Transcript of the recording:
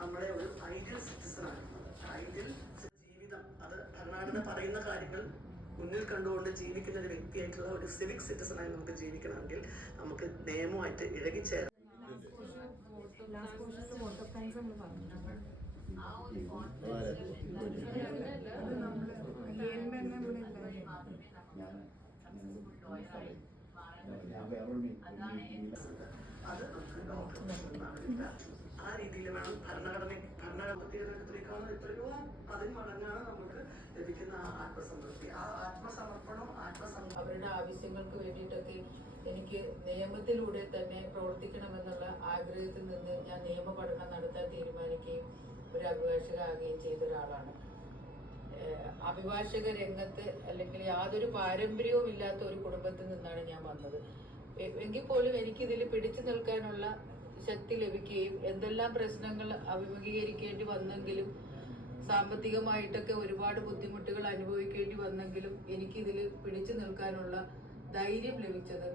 നമ്മളെ ഒരു ideal citizen ആക്കുന്നത്. ഐഡിയൽ ജീവിതം, അത് ഭരണഘടന പറയുന്ന കാര്യങ്ങൾ മുന്നിൽ കണ്ടുകൊണ്ട് ജീവിക്കുന്ന ഒരു വ്യക്തിയായിട്ടുള്ള ഒരു സിവിക് സിറ്റിസണായി നമുക്ക് ജീവിക്കണമെങ്കിൽ നമുക്ക് നിയമമായിട്ട് ഇഴകിച്ചേരാം. അത് നമുക്ക് ആ രീതിയിൽ വേണം ഭരണഘടനയെക്കാളും എത്രയോ 10 മടങ്ങാണ് നമുക്ക് ലഭിക്കുന്ന ആത്മസംതൃപ്തി. ആ അവരുടെ ആവശ്യങ്ങൾക്ക് വേണ്ടിയിട്ടൊക്കെ എനിക്ക് നിയമത്തിലൂടെ തന്നെ പ്രവർത്തിക്കണമെന്നുള്ള ആഗ്രഹത്തിൽ നിന്ന് ഞാൻ നിയമ പഠനം നടത്താൻ തീരുമാനിക്കുകയും ഒരു അഭിഭാഷകയാകുകയും ചെയ്ത ഒരാളാണ്. അഭിഭാഷക രംഗത്ത് അല്ലെങ്കിൽ യാതൊരു പാരമ്പര്യവും ഇല്ലാത്ത ഒരു കുടുംബത്തിൽ നിന്നാണ് ഞാൻ വന്നത്. എങ്കിൽ പോലും എനിക്കിതിൽ പിടിച്ചു നിൽക്കാനുള്ള ശക്തി ലഭിക്കുകയും എന്തെല്ലാം പ്രശ്നങ്ങൾ അഭിമുഖീകരിക്കേണ്ടി വന്നെങ്കിലും സാമ്പത്തികമായിട്ടൊക്കെ ഒരുപാട് ബുദ്ധിമുട്ടുകൾ അനുഭവിക്കേണ്ടി വന്നെങ്കിലും എനിക്കിതിൽ പിടിച്ചു നിൽക്കാനുള്ള ധൈര്യം ലഭിച്ചത്